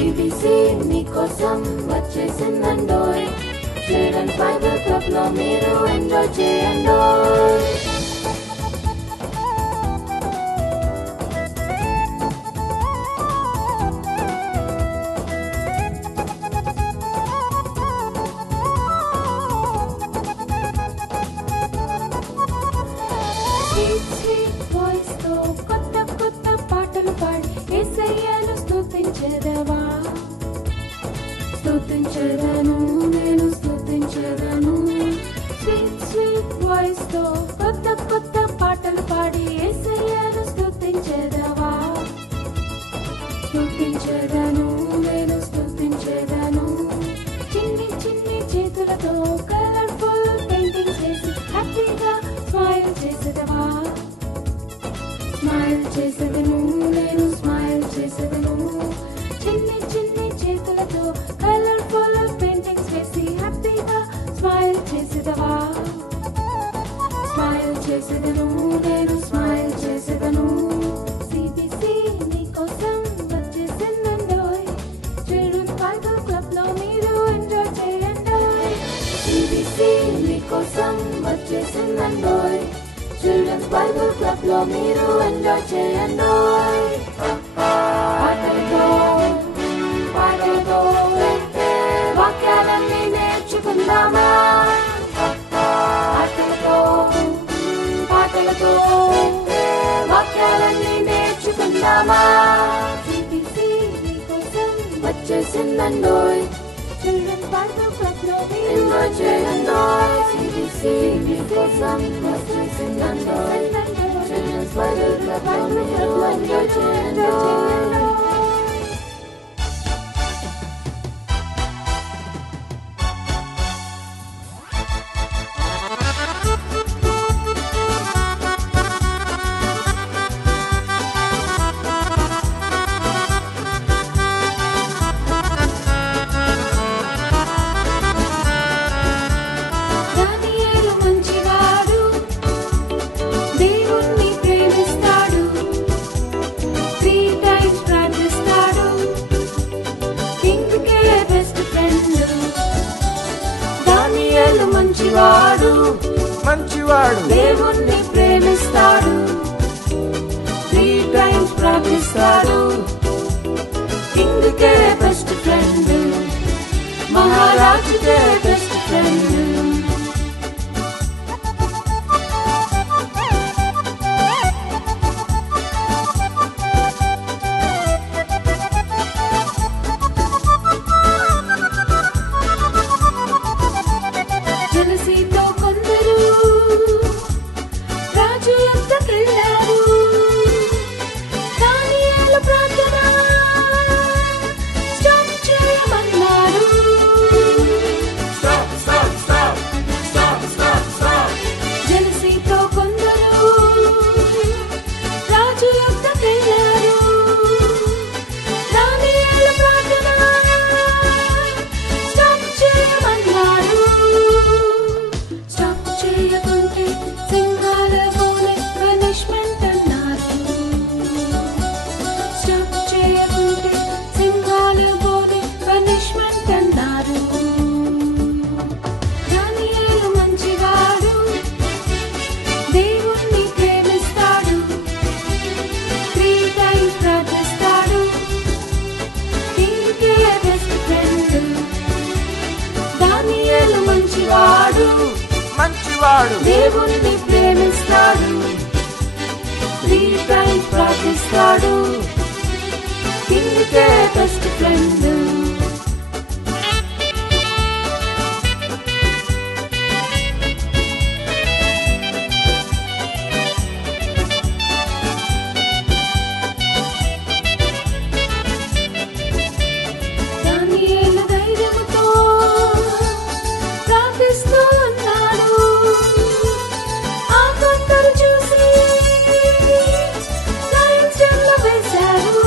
CBC మీకోసం వచ్చేసిందండోయ్. Children's Bible club లో మీరు ఎంజాయ్ చేయండోయ్. స్వీట్ వాయిస్ తో కొత్త కొత్త పాటలు పాడి యేసయ్యను స్తుతించెదవా. స్తుతించెదను, నేను స్తుతించెదను. స్వీట్ వాయిస్ తో కొత్త కొత్త పాటలు పాడి యేసయ్యను స్తుతించెదవా. స్తుతించెదను, నేను స్తుతించెదను. చిన్ని చిన్ని చేతులతో కలర్ఫుల్ పెయింటింగ్స్ వేసి హ్యాపీగా స్మైల్ చేసేదవా. స్మైల్ చేసేదను, నేను స్మైల్ చేసేదను. చిన్ని చిన్ని చేతులతో కలర్ఫుల్ పెయింటింగ్స్ వేసి హ్యాపీగా స్మైల్ చేసేదవా. స్మైల్ చేసేదను, నేను స్మైల్ చేసేదను. సిబిసి నీకోసం వచ్చేసిందండోయ్. చిల్డ్రన్స్ బైబిల్ క్లబ్ లో మీరు ఎంజాయ్ చేయండోయ్. సిబిసి నీకోసం వచ్చేసిందండోయ్. చిల్డ్రన్స్ బైబిల్ క్లబ్ లో మీరు ఎంజాయ్ చేయండోయ్. పాటలతో పాటలతో వాక్యాలన్నీ నేర్చుకుందామా. పాటలతో పాటలతో వాక్యాలన్నీ నేర్చుకుందామా. సిబిసి మీకోసం వచ్చేసిందండోయ్. చిల్డ్రన్స్ బైబిల్ క్లబ్ లో ఎంజాయ్ చేయండోయ్. సిబిసి మీకోసం వచ్చేసిందండోయ్. చిల్డ్రన్స్ బైబిల్ క్లబ్ లో మీరు ఎంజాయ్ చేయండోయ్. దానియేలు మంచివాడు, దేవుణ్ణి ప్రేమిస్తాడు. 3 times ప్రార్థిస్తాడు, కింగ్కే బెస్ట్ ఫ్రెండ్. దానియేలు మంచివాడు, మంచివాడు దేవుణ్ణి ప్రేమిస్తాడు. 3 times ప్రార్థిస్తాడు, కింగ్కే బెస్ట్ ఫ్రెండ్. మహారాజుకే బెస్ట్ ఫ్రెండ్. జలసీతో కొందరు రాజు యొద్దకెళ్ళారు. దానియేలు ప్రార్థన స్టాప్ చేయమన్నాడు. Stop stop stop stop stop stop. జలసీతో కొందరు రాజు యొద్దకెళ్ళారు. దానియేలు ప్రార్థన స్టాప్ చేయమన్నాడు. స్టాప్ చేయకుంటే సింహాల బోలే పనిష్మెంట్ అన్నారు. స్టాప్ చేయకుంటే సింహాల బోలే పనిష్మెంట్ అన్నారు. దానియేలు మంచివాడు, దేవుణ్ణి ప్రేమిస్తాడు. 3 times ప్రార్థిస్తాడు, కింగ్కే బెస్ట్ ఫ్రెండ్. దానియేలు మంచివాడు, మంచివాడు దేవుణ్ణి ప్రేమిస్తాడు. 3 times ప్రార్థిస్తాడు, కింగ్కే బెస్ట్ ఫ్రెండ్. దానియేలు ధైర్యముతో ప్రార్థిస్తూ ఉన్నాడు. ఆ కొందరు చూసి లయన్స్ డెన్లో వేశారు.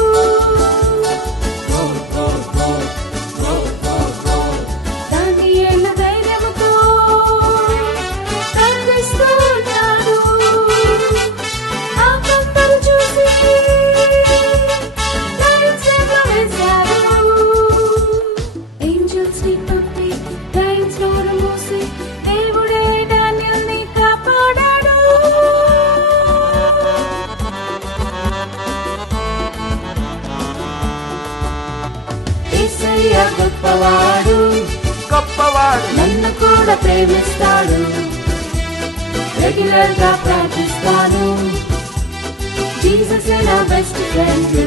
గొప్పవాడు, గొప్పవాడు నన్ను కూడా ప్రేమిస్తాడు. రెగ్యులర్ గా ప్రార్థిస్తాను, జీసస్ నా బెస్ట్ ఫ్రెండ్.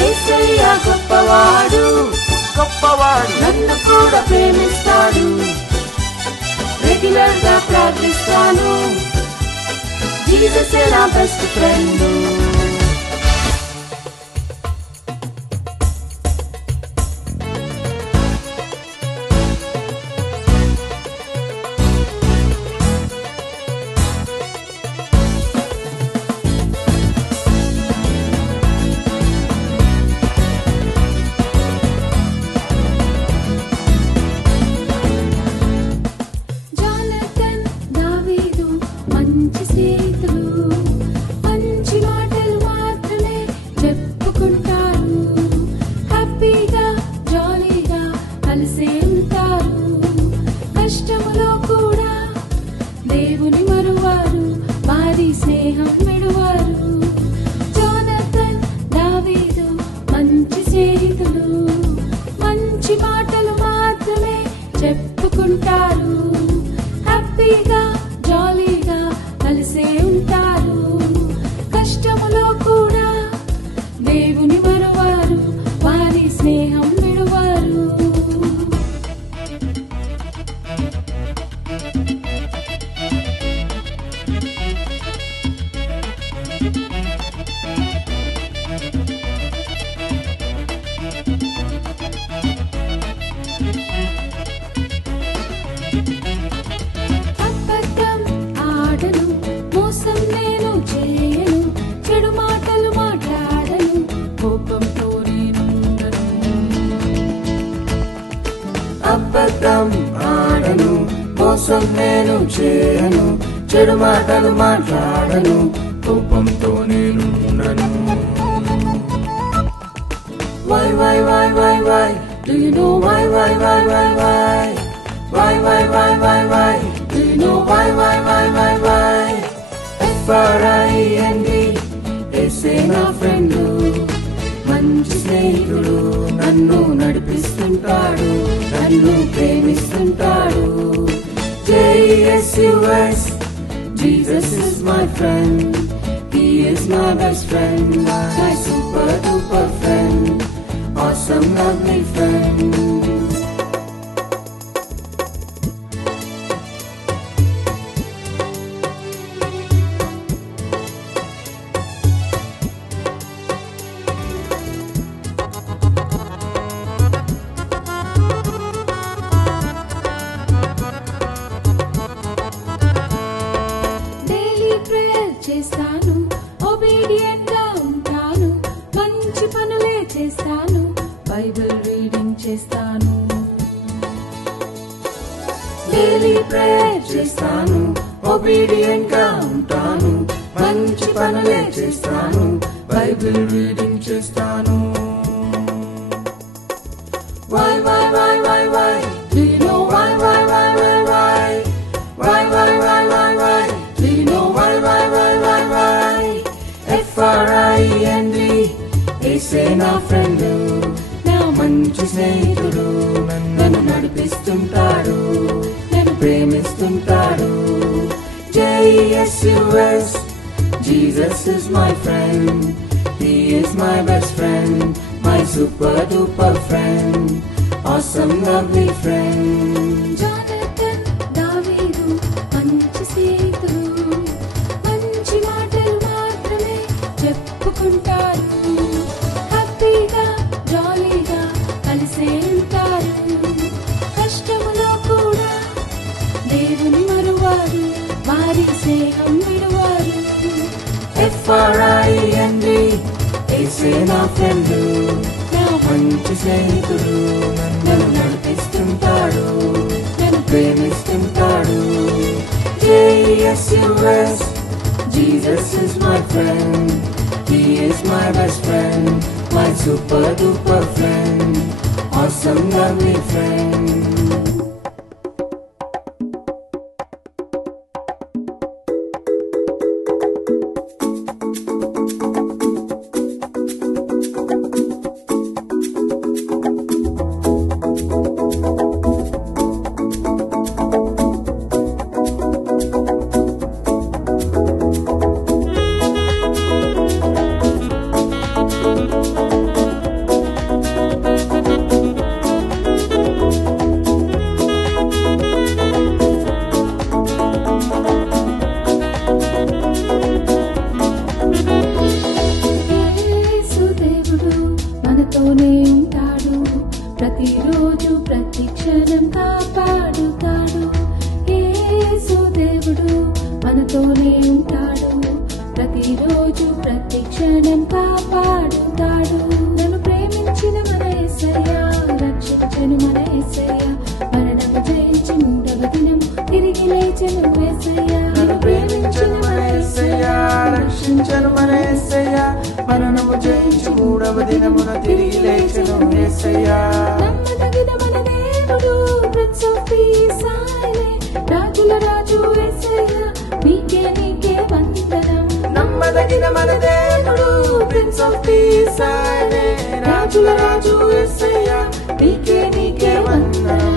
యేసయ్య గొప్పవాడు, గొప్పవాడు నన్ను కూడా ప్రేమిస్తాడు. రెగ్యులర్ గా ప్రార్థిస్తాను, జీసస్ నా బెస్ట్ ఫ్రెండ్. జానతన్, దావీదు మంచి స్నేహితులు, మంచి మాటలు మాత్రమే చెప్పుకుంటారు. హ్యాపీగా జాలీగా కలిసే ఉంటారు. కష్టములో కూడా దేవుని మరువారు, వారి స్నేహం విడువారు. జానతన్, దావీదు మంచి స్నేహితులు, మంచి మాటలు మాత్రమే చెప్పుకుంటారు. హ్యాపీగా జాలీగా కలిసే ఉంటారు. కష్టములో కూడా దేవుని మరువారు, వారి స్నేహం విడువారు. అబద్ధం ఆడను, మోసం నేను చేయను, చెడు మాటలు మాట్లాడను, కోపంతో నేనుండను. అబద్ధం ఆడను, మోసం నేను చేయను, చెడు మాటలు మాట్లాడను, కోపంతో నేనుండను. Why, why, why, why, why? Do you know why, why, why, why, why? Why, why, why, why, why? Do you know why, why, why, why, why? F-R-I-E-N-D, యేసే నా ఫ్రెండు, మంచి స్నేహితుడు, నన్ను నడిపిస్తుంటాడు, నన్ను ప్రేమిస్తుంటాడు. J-E-S-U-S, Jesus is my friend, He is my best friend, my super duper friend, awesome lovely friend. Daily prayer చేస్తాను, obedient గా ఉంటాను, మంచి పనులే చేస్తాను, బైబిల్ రీడింగ్ చేస్తాను. డైలీ ప్రేయర్ చేస్తాను, ఒబీడియంట్ గా ఉంటాను, మంచి పనులే చేస్తాను, బైబిల్ రీడింగ్ చేస్తాను. Why, why, why, why, why? Do you know why, why, why, why, why? Why, why, why, why, why? Do you know why, why, why, why, why? F-R-I-E-N-D, యేసే నా friend, నా మంచి స్నేహితుడు, నన్ను నడిపిస్తుంటాడు, నన్ను ప్రేమిస్తుంటాడు. J-E-S-U-S, Jesus is my friend, He is my best friend, my super duper friend, awesome lovely friend. Jonathan, దావీదు మంచి స్నేహితులు, మంచి మాటలు మాత్రమే చెప్పుకుంటారు. హ్యాపీగా జాలీగా కలిసే ఉంటారు. కష్టములో కూడా దేవుని మరువారు, వారి స్నేహం విడువారు. F-R-I-E-N-D, యేసే నా ఫ్రెండు, నా మంచి స్నేహితుడు, నన్ను నడిపిస్తుంటాడు, నన్ను ప్రేమిస్తుంటాడు. J-E-S-U-S, Jesus is my friend, He is my best friend, my super duper friend, awesome lovely friend. మనతోనే ఉంటాడు, ప్రతిరోజు ప్రతి క్షణం కాపాడుతాడు. యేసు దేవుడు మనతోనే ఉంటాడు, ప్రతిరోజు ప్రతి క్షణం కాపాడుతాడు. నన్ను ప్రేమించిన మన యేసయ్య, రక్షించెను మన యేసయ్య, మరణము జయించి మూడవ దినం తిరిగి లేచెను యేసయ్య. నన్ను ప్రేమించిన మన యేసయ్య, రక్షించెను మన యేసయ్య, మరణము జయించి మూడవ దినమున తిరిగి లేచెను యేసయ్య. నమ్మదగిన మన దేవుడు, ప్రిన్స్ ఆఫ్ పీస్ ఆయనే, రాజుల రాజు యేసయ్య, నీకే వందనం. నమ్మదగిన మన దేవుడు, ప్రిన్స్ ఆఫ్ పీస్ ఆయనే, రాజుల రాజు యేసయ్య, నీకే వందనం.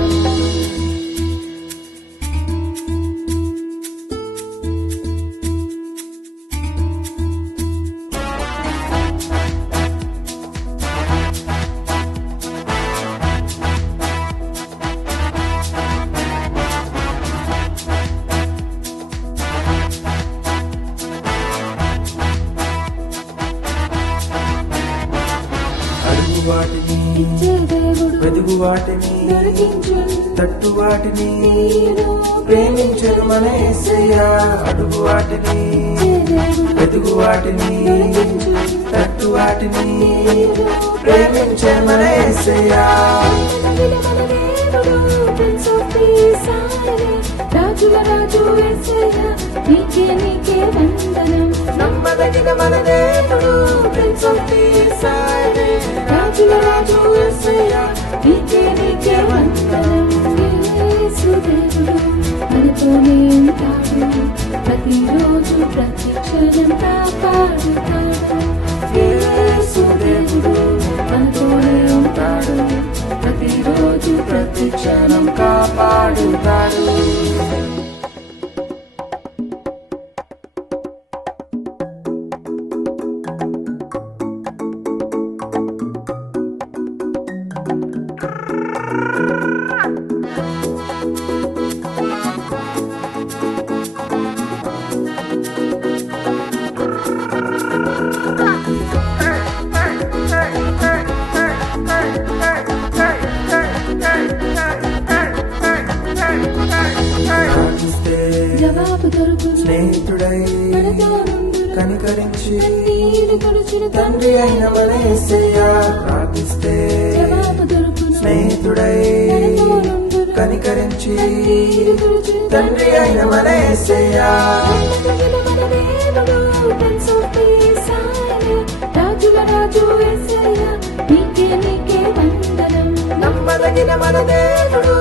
అడుగు వాటిని, ఇచ్చే దేవుడు, వెదుగు వాటిని, దొరికించును తట్టు వాటిని, తీరు. ప్రేమించను మన యేసయ్య. అడుగు వాటిని, ఇచ్చే దేవుడు, వెదుగు వాటిని, దొరికించును తట్టు వాటిని, తీరు. ప్రేమించే మన యేసయ్య. నమ్మదగిన మన దేవుడు, ప్రిన్స్ ఆఫ్ పీస్ ఆయనే, రాజుల రాజు యేసయ్య, నీకే వందనం. నమ్మదగిన మన దేవుడు, ప్రిన్స్ ఆఫ్ పీస్ ఆయనే, రాజుల రాజు యేసయ్య, నీకే వందనం. యేసు దేవుడు మనతోనే ఉంటాడు, ప్రతిరోజు ప్రతి క్షణం కాపాడుతాడు. యేసు దేవుడు మనతోనే ఉంటాడు, ప్రతిరోజు ప్రతి క్షణం కాపాడుతాడు. ప్రార్థిస్తే జవాబు దొరుకును, స్నేహితుడై మనతో నుండును, కనికరించి కన్నీరు తుడుచును తండ్రి అయిన మన యేసయ్య. ప్రార్థిస్తే జవాబు దొరుకును, స్నేహితుడై మనతో నుండును, కనికరించి కన్నీరు తుడుచును తండ్రి అయిన మన యేసయ్య. నమ్మదగిన మన దేవుడు, ప్రిన్స్ ఆఫ్ పీస్ ఆయనే, రాజుల రాజు యేసయ్య, నీకే వందనం. నమ్మదగిన మన దేవుడు,